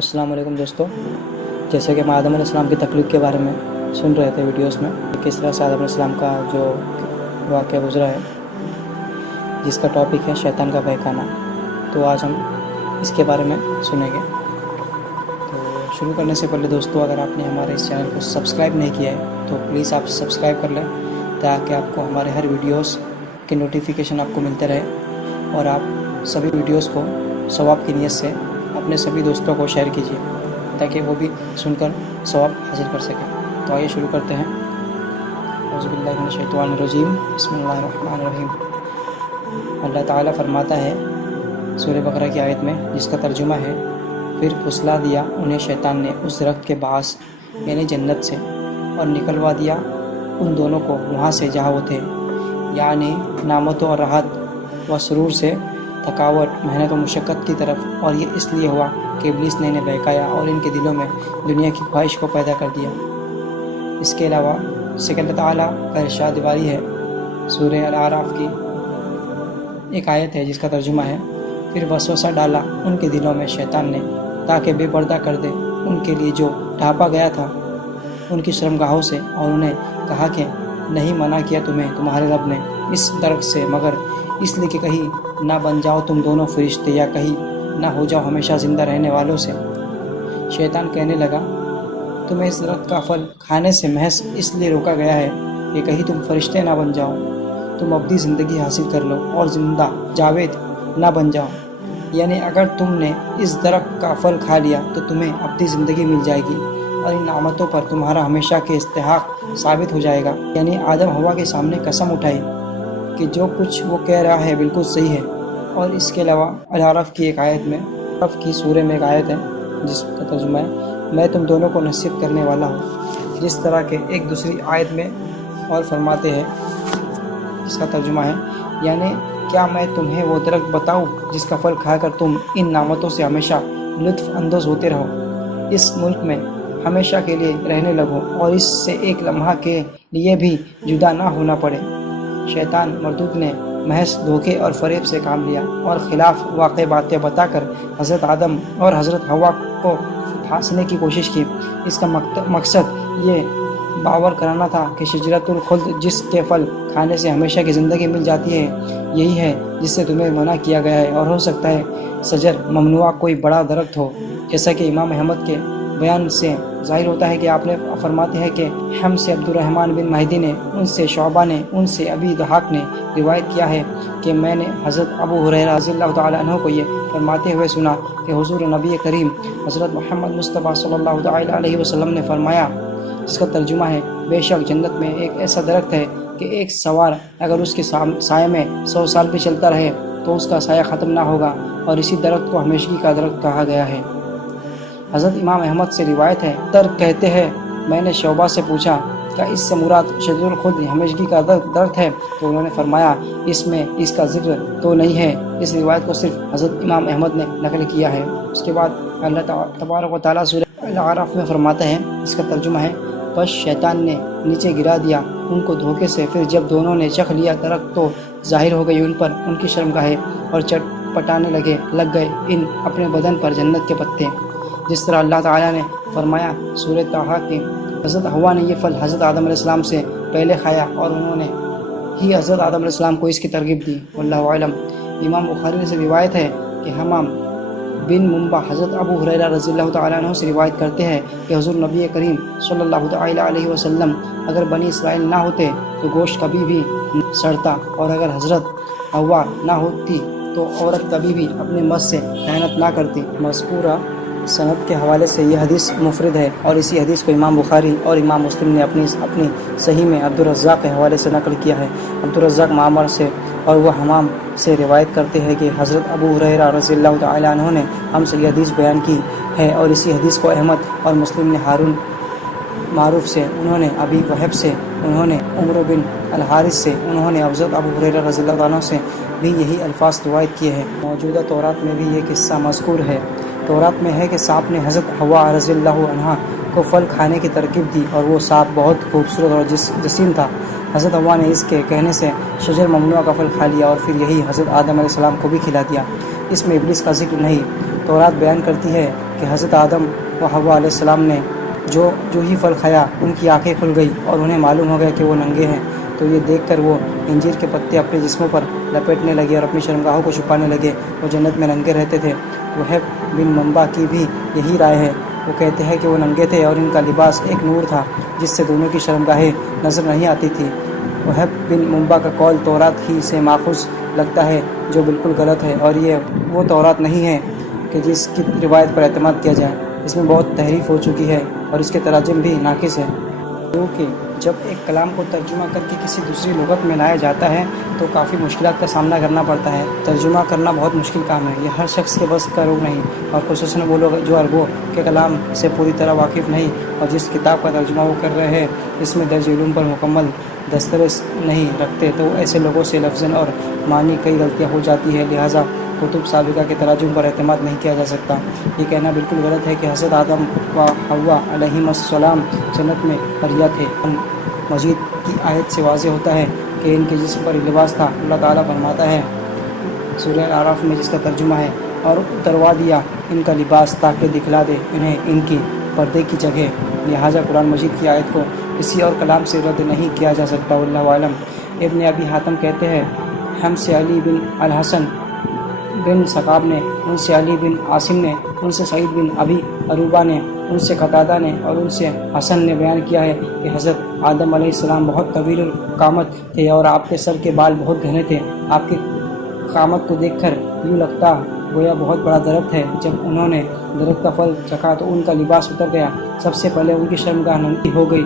السلام علیکم دوستو، جیسے کہ ہم آدم علیہ السلام کی تخلیق کے بارے میں سن رہے تھے ویڈیوز میں، کس طرح سے آدم علیہ السلام کا جو واقعہ گزرا ہے، جس کا ٹاپک ہے شیطان کا بہکانا، تو آج ہم اس کے بارے میں سنیں گے۔ تو شروع کرنے سے پہلے دوستو، اگر آپ نے ہمارے اس چینل کو سبسکرائب نہیں کیا ہے تو پلیز آپ سبسکرائب کر لیں، تاکہ آپ کو ہمارے ہر ویڈیوز کے نوٹیفیکیشن آپ کو ملتے رہے، اور آپ سبھی ویڈیوز کو ثواب کی نیت سے اپنے سبھی دوستوں کو شیئر کیجیے، تاکہ وہ بھی سن کر ثواب حاصل کر سکیں۔ تو آئیے شروع کرتے ہیں۔ اعوذ باللہ من الشیطان الرجیم، بسم اللہ الرحمن الرحیم۔ اللہ تعالیٰ فرماتا ہے سورہ بقرہ کی آیت میں، جس کا ترجمہ ہے، پھر پھسلا دیا انہیں شیطان نے اس درخت کے باعث یعنی جنت سے، اور نکلوا دیا ان دونوں کو وہاں سے جہاں وہ تھے، یعنی نعمتوں اور راحت و سرور سے تھکاوٹ، محنت و مشقت کی طرف، اور یہ اس لیے ہوا کہ ابلیس نے انہیں بہکایا اور ان کے دلوں میں دنیا کی خواہش کو پیدا کر دیا۔ اس کے علاوہ اللہ تعالیٰ کا ارشاد باری ہے، سورہ الاعراف کی ایک آیت ہے جس کا ترجمہ ہے، پھر وسوسہ ڈالا ان کے دلوں میں شیطان نے، تاکہ بے پردہ کر دے ان کے لیے جو ڈھانپا گیا تھا ان کی شرمگاہوں سے، اور انہیں کہا کہ نہیں منع کیا تمہیں تمہارے رب نے اس درخت سے، مگر اس لیے کہ کہیں نہ بن جاؤ تم دونوں فرشتے، یا کہیں نہ ہو جاؤ ہمیشہ زندہ رہنے والوں سے۔ شیطان کہنے لگا، تمہیں اس درخت کا پھل کھانے سے محض اس لیے روکا گیا ہے کہ کہیں تم فرشتے نہ بن جاؤ، تم ابدی زندگی حاصل کر لو اور زندہ جاوید نہ بن جاؤ، یعنی اگر تم نے اس درخت کا پھل کھا لیا تو تمہیں ابدی زندگی مل جائے گی، اور ان نعمتوں پر تمہارا ہمیشہ کے استحقاق ثابت ہو جائے گا۔ یعنی آدم حوا کے سامنے قسم اٹھائی کہ جو کچھ وہ کہہ رہا ہے بالکل صحیح ہے۔ اور اس کے علاوہ الاعراف کی ایک آیت میں، الاعراف کی سورہ میں ایک آیت ہے جس کا ترجمہ ہے، میں تم دونوں کو نصیحت کرنے والا ہوں، جس طرح کہ ایک دوسری آیت میں اور فرماتے ہیں، جس کا ترجمہ ہے، یعنی کیا میں تمہیں وہ درخت بتاؤں جس کا پھل کھا کر تم ان نعمتوں سے ہمیشہ لطف اندوز ہوتے رہو، اس ملک میں ہمیشہ کے لیے رہنے لگو، اور اس سے ایک لمحہ کے لیے بھی جدا نہ ہونا پڑے۔ شیطان مردود نے محض دھوکے اور فریب سے کام لیا، اور خلاف واقع باتیں بتا کر حضرت آدم اور حضرت حوا کو پھانسنے کی کوشش کی۔ اس کا مقصد یہ باور کرانا تھا کہ شجرۃ الخلد، جس کے پھل کھانے سے ہمیشہ کی زندگی مل جاتی ہے، یہی ہے جس سے تمہیں منع کیا گیا ہے، اور ہو سکتا ہے شجر ممنوع کوئی بڑا درخت ہو، جیسا کہ امام احمد کے بیان سے ظاہر ہوتا ہے کہ آپ نے فرماتے ہیں کہ ہم سے عبد الرحمن بن مہدی نے، ان سے شعبہ نے، ان سے ابی دحاق نے روایت کیا ہے کہ میں نے حضرت ابو ہریرہ رضی اللہ تعالیٰ عنہ کو یہ فرماتے ہوئے سنا کہ حضور نبی کریم حضرت محمد مصطفیٰ صلی اللہ تعالیٰ علیہ وسلم نے فرمایا، جس کا ترجمہ ہے، بے شک جنت میں ایک ایسا درخت ہے کہ ایک سوار اگر اس کے سائے میں 100 سال بھی چلتا رہے تو اس کا سایہ ختم نہ ہوگا، اور اسی درخت کو ہمیشگی کا درخت کہا گیا ہے۔ حضرت امام احمد سے روایت ہے، تر کہتے ہیں، میں نے شعبہ سے پوچھا، کیا اس سے مراد شجر الخلد ہمیشگی کا درخت ہے؟ تو انہوں نے فرمایا، اس میں اس کا ذکر تو نہیں ہے۔ اس روایت کو صرف حضرت امام احمد نے نقل کیا ہے۔ اس کے بعد اللہ تبارک و تعالیٰ سورہ الاعراف میں فرماتا ہے، اس کا ترجمہ ہے، بس شیطان نے نیچے گرا دیا ان کو دھوکے سے، پھر جب دونوں نے چکھ لیا درخت تو ظاہر ہو گئی ان پر ان کی شرمگاہیں، اور چٹ پٹانے لگ گئے ان اپنے بدن پر جنت کے پتے، جس طرح اللہ تعالیٰ نے فرمایا سورہ طٰہٰ کہ حضرت حوا نے یہ پھل حضرت آدم علیہ السلام سے پہلے کھایا، اور انہوں نے ہی حضرت آدم علیہ السلام کو اس کی ترغیب دی۔ واللہ اعلم۔ امام بخاری سے روایت ہے کہ حمام بن منبع حضرت ابو ہریرہ رضی اللہ تعالیٰ عنہ سے روایت کرتے ہیں کہ حضور نبی کریم صلی اللہ تعالیٰ علیہ وسلم، اگر بنی اسرائیل نہ ہوتے تو گوشت کبھی بھی سڑتا، اور اگر حضرت حوا نہ ہوتی تو عورت کبھی بھی اپنے مرد سے خیانت نہ کرتی۔ مذکورہ سند کے حوالے سے یہ حدیث مفرد ہے، اور اسی حدیث کو امام بخاری اور امام مسلم نے اپنی صحیح میں عبدالرزاق کے حوالے سے نقل کیا ہے۔ عبدالرزاق معمر سے اور وہ حمام سے روایت کرتے ہیں کہ حضرت ابو ہریرہ رضی اللہ تعالیٰ عنہ نے ہم سے یہ حدیث بیان کی ہے، اور اسی حدیث کو احمد اور مسلم نے ہارون معروف سے، انہوں نے ابی وہب سے، انہوں نے عمر بن الحارث سے، انہوں نے حضرت ابو ہریرہ رضی اللہ عنہ سے بھی یہی الفاظ روایت کیے ہیں۔ موجودہ تورات میں بھی یہ قصہ مذکور ہے۔ تورات میں ہے کہ سانپ نے حضرت حوا رضی اللہ عنہا کو پھل کھانے کی ترغیب دی، اور وہ سانپ بہت خوبصورت اور جسیم تھا۔ حضرت حوا نے اس کے کہنے سے شجر ممنوع کا پھل کھا لیا، اور پھر یہی حضرت آدم علیہ السلام کو بھی کھلا دیا۔ اس میں ابلیس کا ذکر نہیں۔ تورات بیان کرتی ہے کہ حضرت آدم و حوا علیہ السلام نے جو ہی پھل کھایا ان کی آنکھیں کھل گئی اور انہیں معلوم ہو گیا کہ وہ ننگے ہیں، تو یہ دیکھ کر وہ انجیر کے پتے اپنے جسموں پر لپیٹنے لگے اور اپنی شرمگاہوں کو چھپانے لگے۔ وہ جنت میں ننگے رہتے تھے۔ وہب بن منبع کی بھی یہی رائے ہے۔ وہ کہتے ہیں کہ وہ ننگے تھے اور ان کا لباس ایک نور تھا جس سے دونوں کی شرمگاہیں نظر نہیں آتی تھی۔ وہب بن منبع کا قول تورات ہی سے ماخوذ لگتا ہے، جو بالکل غلط ہے، اور یہ وہ تورات نہیں ہے کہ جس کی روایت پر اعتماد کیا جائے۔ اس میں بہت تحریف ہو چکی ہے اور اس کے تراجم بھی ناقص ہے، کیونکہ جب ایک کلام کو ترجمہ کر کے کسی دوسری لغت میں لایا جاتا ہے تو کافی مشکلات کا سامنا کرنا پڑتا ہے۔ ترجمہ کرنا بہت مشکل کام ہے، یہ ہر شخص کے بس کا روگ نہیں، اور خصوصاً وہ لوگ جو عربوں کے کلام سے پوری طرح واقف نہیں، اور جس کتاب کا ترجمہ وہ کر رہے ہیں اس میں درج علوم پر مکمل دسترس نہیں رکھتے، تو ایسے لوگوں سے لفظاً اور معنی کئی غلطیاں ہو جاتی ہیں۔ لہٰذا کتب سابقہ کے تراجم پر اعتماد نہیں کیا جا سکتا۔ یہ کہنا بالکل غلط ہے کہ حضرت آدم و حوا علیہم السلام جنت میں حریہ تھے۔ مجید کی آیت سے واضح ہوتا ہے کہ ان کے جسم پر لباس تھا۔ اللہ تعالیٰ فرماتا ہے سورہ الاعراف میں، جس کا ترجمہ ہے، اور اتروا دیا ان کا لباس تاکہ دکھلا دے انہیں ان کی پردے کی جگہ۔ لہٰذا قرآن مجید کی آیت کو کسی اور کلام سے رد نہیں کیا جا سکتا۔ واللہ اعلم۔ ابن ابی حاتم کہتے ہیں ہم سے علی بن الحسن بن ثقاب نے، ان سے علی بن عاصم نے، ان سے سعید بن ابی عروبہ نے، ان سے قتادہ نے اور ان سے حسن نے بیان کیا ہے کہ حضرت آدم علیہ السلام بہت طویل القامت تھے اور آپ کے سر کے بال بہت گھنے تھے۔ آپ کی قامت کو دیکھ کر یوں لگتا گویا بہت بڑا درخت ہے۔ جب انہوں نے درخت کا پھل چکھا تو ان کا لباس اتر گیا۔ سب سے پہلے ان کی شرمگاہ ننگی ہو گئی۔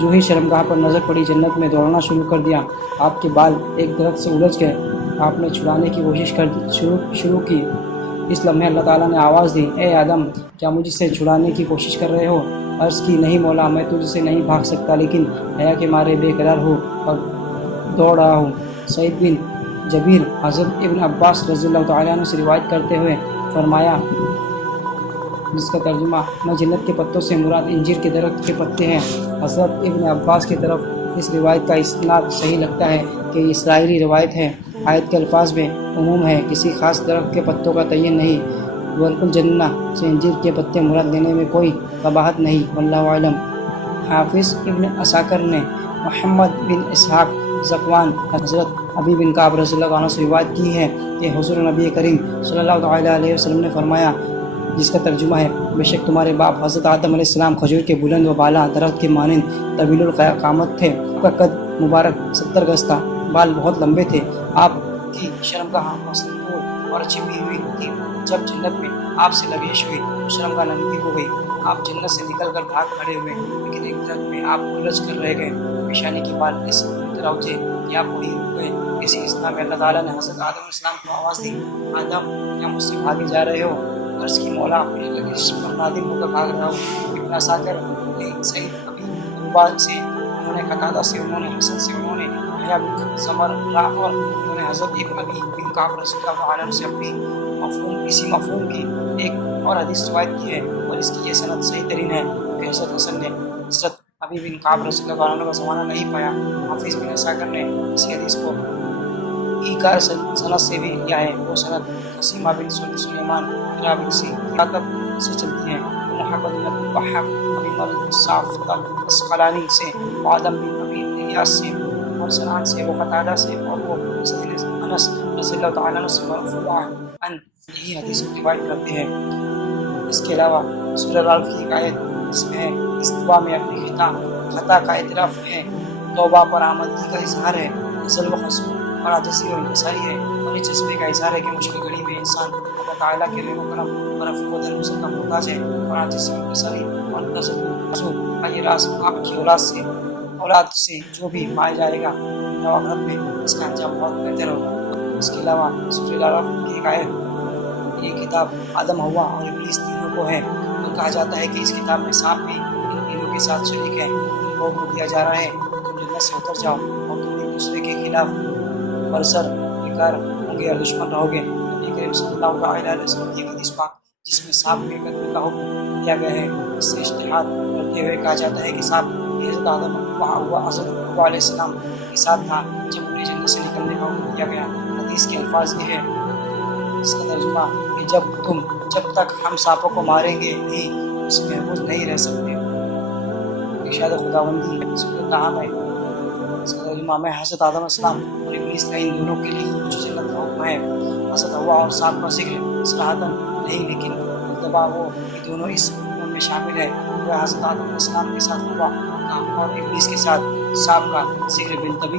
جو ہی شرمگاہ پر نظر پڑی جنت میں دوڑنا شروع کر دیا۔ آپ کے بال ایک درخت سے الجھ گئے۔ آپ نے چھڑانے کی کوشش شروع کی۔ اس لمحے اللہ تعالیٰ نے آواز دی، اے آدم، کیا مجھ سے چھڑانے کی کوشش کر رہے ہو؟ عرض کی، نہیں مولا، میں تجھ سے نہیں بھاگ سکتا، لیکن حیا کے مارے بے قرار ہوں اور دوڑ رہا ہوں۔ سعید بن جبیر حضرت ابن عباس رضی اللہ تعالیٰ عنہ سے روایت کرتے ہوئے فرمایا، جس کا ترجمہ، میں جنت کے پتوں سے مراد انجیر کے درخت کے پتے ہیں۔ حضرت ابن عباس کی طرف اس روایت کا اسناد صحیح لگتا ہے کہ یہ اسرائیلی روایت ہے۔ آیت کے الفاظ میں عموم ہے، کسی خاص درخت کے پتوں کا تعین نہیں۔ والجنہ سے انجیر کے پتے مراد لینے میں کوئی قباحت نہیں۔ واللہ اعلم۔ حافظ ابن عساکر نے محمد بن اسحاق ذکوان حضرت ابی بن کعب رضی اللہ عنہ سے روایت کی ہے کہ حضور نبی کریم صلی اللہ علیہ وسلم نے فرمایا، جس کا ترجمہ ہے، بے شک تمہارے باپ حضرت آدم علیہ السلام کھجور کے بلند و بالا درخت کے مانند طویل القامت تھے۔ آپ کا قد مبارک 70 گز تھا، بال بہت لمبے تھے۔ آپ کی شرمگاہ مستور اور چھپی ہوئی تھی۔ جب جنت میں آپ سے لغزش ہوئی تو شرمگاہ ننگی ہو گئی۔ آپ جنت سے نکل کر بھاگ کھڑے ہوئے، لیکن ایک درخت میں آپ الجھ کر رہ گئے۔ پیشانی کے بال اس طرح اٹھے کہ آپ وہیں رک گئے۔ اسی اثنا میں اللہ تعالیٰ نے حضرت آدم علیہ السلام کو آواز دی، آدم، کیا مجھ سے بھاگے جا رہے ہو؟ عرض کی، مولا، اپنی لغزش پر نادم ہو کر بھاگ رہا ہوں۔ ابن عساکر نے سعید ابی عروبہ سے، انہوں نے قتادہ سے، انہوں نے حسن سے، انہوں نے حیا بن زمرہ اور انہوں نے حضرت ابی بن کعب رضی اللہ عنہ سے اپنی اسی مفہوم کی ایک اور حدیث روایت کی ہے، اور اس کی یہ سند صحیح ترین ہے کہ حضرت حسن نے حضرت ابی بن کعب رضی اللہ عنہ کا زمانہ نہیں پایا۔ حافظ بن عساکر نے اس حدیث کو ایکار سند سے بھی لیا ہے۔ وہ سند قسیمہ بن سلیمان رابسی کاتب سے چلتی ہے۔ محمد بن عبد الوہاب ابی مرصاف اسقلانی سے، آدم بن ابی الیاس سے، اور سنان سے، وہ قتادہ سے، اور وہ انس رضی اللہ تعالیٰ عنہ سے مرفوعاً یہی حدیث کو روایت کرتے ہیں۔ اس کے علاوہ سورہ الاعراف کی ایک آیت جس میں ہے، استوا میں اپنی خطا کا اعتراف ہے، توبہ پر آمدگی کا اظہار ہے، نزل و خضوع اور عاجزی و انکساری ہے، اور اس جذبے کا اظہار ہے کہ مشکل گھڑی میں انسان اللہ تعالیٰ کے رحم و کرم اور عفو و درگزر کا محتاج ہے، اور عاجزی و انکساری اور نزل و خضوع کا یہ راز آپ کی اولاد سے جو بھی پایا جائے گا، دنیا و آخرت میں اس کا انجام بہت بہتر ہوگا۔ اس کے علاوہ سورہ الاعراف کی ایک آیت، یہ کتاب آدم، حوا اور ابلیس تینوں کو ہے، تو کہا جاتا ہے کہ اس کتاب میں سانپ بھی ان تینوں کے ساتھ شریک ہے۔ ان کو دیا جا رہا ہے، تم جنت سے اتر جاؤ اور تم ایک دوسرے کے خلاف برسر بیکار ہوں گے اور دشمن رہو گے۔ نبی کریم صلی اللہ علیہ وسلم کی حدیث پاک جس میں سانپ کے قتل کا حکم دیا گیا ہے، اس سے اشتہار کرتے ہوئے کہا جاتا ہے کہ سانپ حضرت آدم و حوا حضرت علیہ السلام کے ساتھ تھا جب انہیں جنت سے نکلنے کا حکم دیا گیا۔ حدیث کے الفاظ یہ ہے، جس کا ترجمہ کہ جب تک ہم سانپوں کو ماریں گے نہیں اس میں محفوظ نہیں رہ سکتے۔ ارشاد خداوندی سورۃ طٰہٰ ہے، اس کا ترجمہ میں حضرت آدم علیہ السلام اور ابلیس کا ان دونوں کے لیے خروج جنت کا حکم ہے۔ حضرت حوا اور سانپ کا ذکر صراحتاً نہیں، لیکن التبا وہ یہ دونوں اس حکم میں شامل ہے۔ وہ حضرت آدم علیہ السلام کے ساتھ ہوا کا اور ابلیس کے ساتھ سانپ کا ذکر بالطبع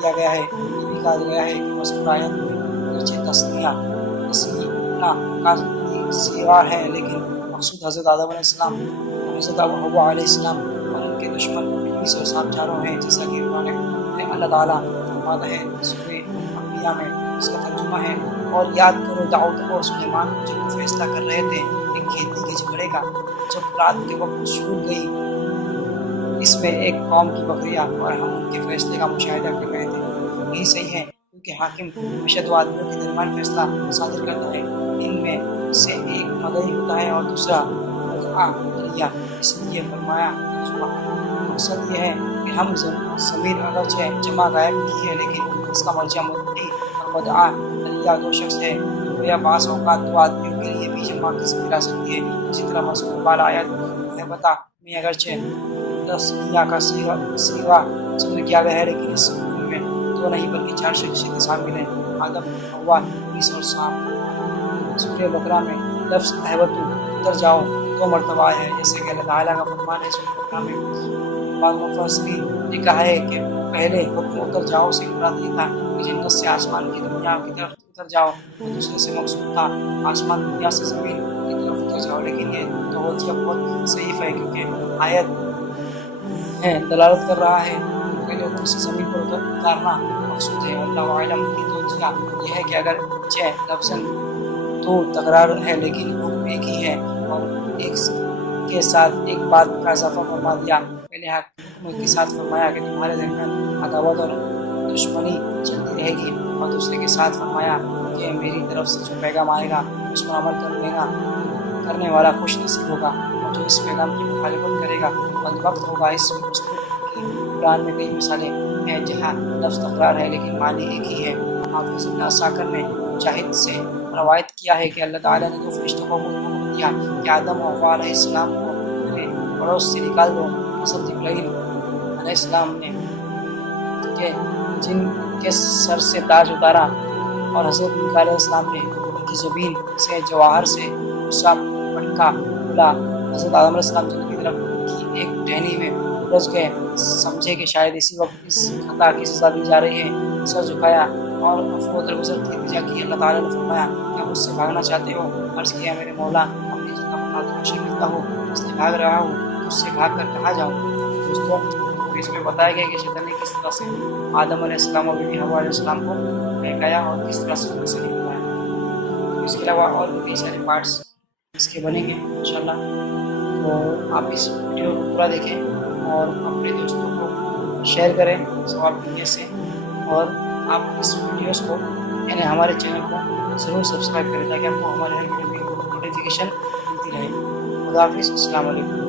کیا گیا ہے۔ یہ بھی کہا گیا ہے کہ مذکورہ آیت میں اگرچہ تثنیہ کا سیوا ہے، لیکن مقصود حضرت آدم علیہ السلام اور حضرت حوا علیہ السلام اور ان کے دشمن ابلیس اور سانپ چاروں ہیں، جیسا کہ قرآن میں اللہ تعالیٰ فرماتا ہے سورہ انبیاء میں، اس کا ترجمہ ہے اور یاد کرو داؤد اور سلیمان کو جب وہ فیصلہ کر رہے تھے ایک کھیتی کے جھگڑے کا، جب رات کے وقت چھوٹ گئی اس میں ایک قوم کی بکریاں اور ہم ان کے فیصلے کا مشاہدہ کر رہے تھے۔ یہی صحیح ہے کیونکہ حاکم ہمیشہ دو آدمیوں کے درمیان فیصلہ صادر کرتا ہے، ان میں سے ایک مدعی ہوتا ہے اور دوسرا مدعا علیہ۔ اس لیے فرمایا مقصد یہ ہے کہ ہم ضمیر اگرچہ جمع غائب کی ہے لیکن اس کا مرجع مدعی اور مدعا علیہ دو شخص ہے۔ یا بعض اوقات دو آدمیوں کے لیے بھی جمع کی ضمیر آ سکتی ہے، اسی طرح مذکور بالا آیت محبتہ میں اگرچہ تثنیہ کا سیوا ذکر کیا گیا ہے لیکن اس حکم میں دو نہیں بلکہ چار شخصیتیں شامل ہیں، آدم، حوا، ابلیس اور سانپ۔ سورہ بقرہ میں لفظ اہبطوا اتر جاؤ دو مرتبہ آیا ہے، جیسے کہ اللہ تعالیٰ کا فرمان ہے سورہ بقرہ میں۔ بعض مفسرین نے کہا ہے کہ پہلے حکم اتر جاؤ سے مراد یہ تھا کہ جنت سے آسمان کی دنیا کی طرف اتر جاؤ، اور دوسرے سے مقصود تھا آسمان دنیا سے زمین کی طرف اتر جاؤ، لیکن یہ توجیہ بہت ضعیف ہے کیونکہ آیت دلالت کر رہا ہے پہلے حکم سے زمین پر اتارنا مقصود ہے۔ اللہ عالم کی توجیہ یہ ہے کہ اگرچہ لفظاً تو تکرار ہے لیکن حکم ایک ہی ہے اور ایک کے ساتھ ایک بات کا اضافہ فرما دیا۔ پہلے حکم کے ساتھ فرمایا کہ تمہارے درمیان عداوت اور دشمنی چلتی رہے گی، اور دوسرے کے ساتھ فرمایا کہ میری طرف سے جو پیغام آئے گا اس پر عمل کرنے والا خوش نصیب ہوگا، اور جو اس پیغام کی مخالفت کرے گا بدبخت ہوگا۔ اس اسلوب کی قرآن میں کئی مثالیں ہیں جہاں لفظ تکرار ہے لیکن معنی ایک ہی ہے۔ حافظ ابن عساکر نے مجاہد سے روایت کیا ہے کہ اللہ تعالیٰ نے دو فرشتوں کو حکم دیا کہ آدم و حوا علیہ السلام کو اپنے پڑوس سے نکال دو۔ حضرت جبرائیل علیہ السلام نے جن کے سر سے تاج اتارا اور حضرت میکائیل علیہ السلام نے ان کی زبین سے جواہر سے غصہ پٹکا کھولا۔ حضرت آدم علیہ السلام جنت کی طرف کی ایک ٹہنی میں الجھ گئے، سمجھے کہ شاید اسی وقت اس خطا کی سزا دی جا رہی ہے، سر جھکایا اور عفو درگزر کی التجا کی۔ اللہ تعالیٰ نے فرمایا کیا مجھ سے بھاگنا چاہتے ہو؟ عرض کیا میرے مولا اپنی خطا پر نادم شرمندہ ہوں، اس لیے بھاگ رہا ہوں، اس سے بھاگ کر کہاں جاؤں؟ دوستوں اس میں بتایا گیا کہ شیطان نے کس طرح سے آدم علیہ السلام اور بیوی حوا علیہ السلام کو بہکایا اور کس طرح سے سے نکلوایا۔ اس کے علاوہ اور بھی کئی سارے پارٹس اس کے بنیں گے انشاءاللہ، تو آپ اس ویڈیو کو پورا دیکھیں اور اپنے دوستوں کو شیئر کریں ثواب کی نیت سے، اور آپ اس ویڈیوز کو یعنی ہمارے چینل کو ضرور سبسکرائب کریں تاکہ آپ کو ہمارے ہر ویڈیو کی نوٹیفیکیشن ملتی رہے۔ خدا حافظ، السلام علیکم۔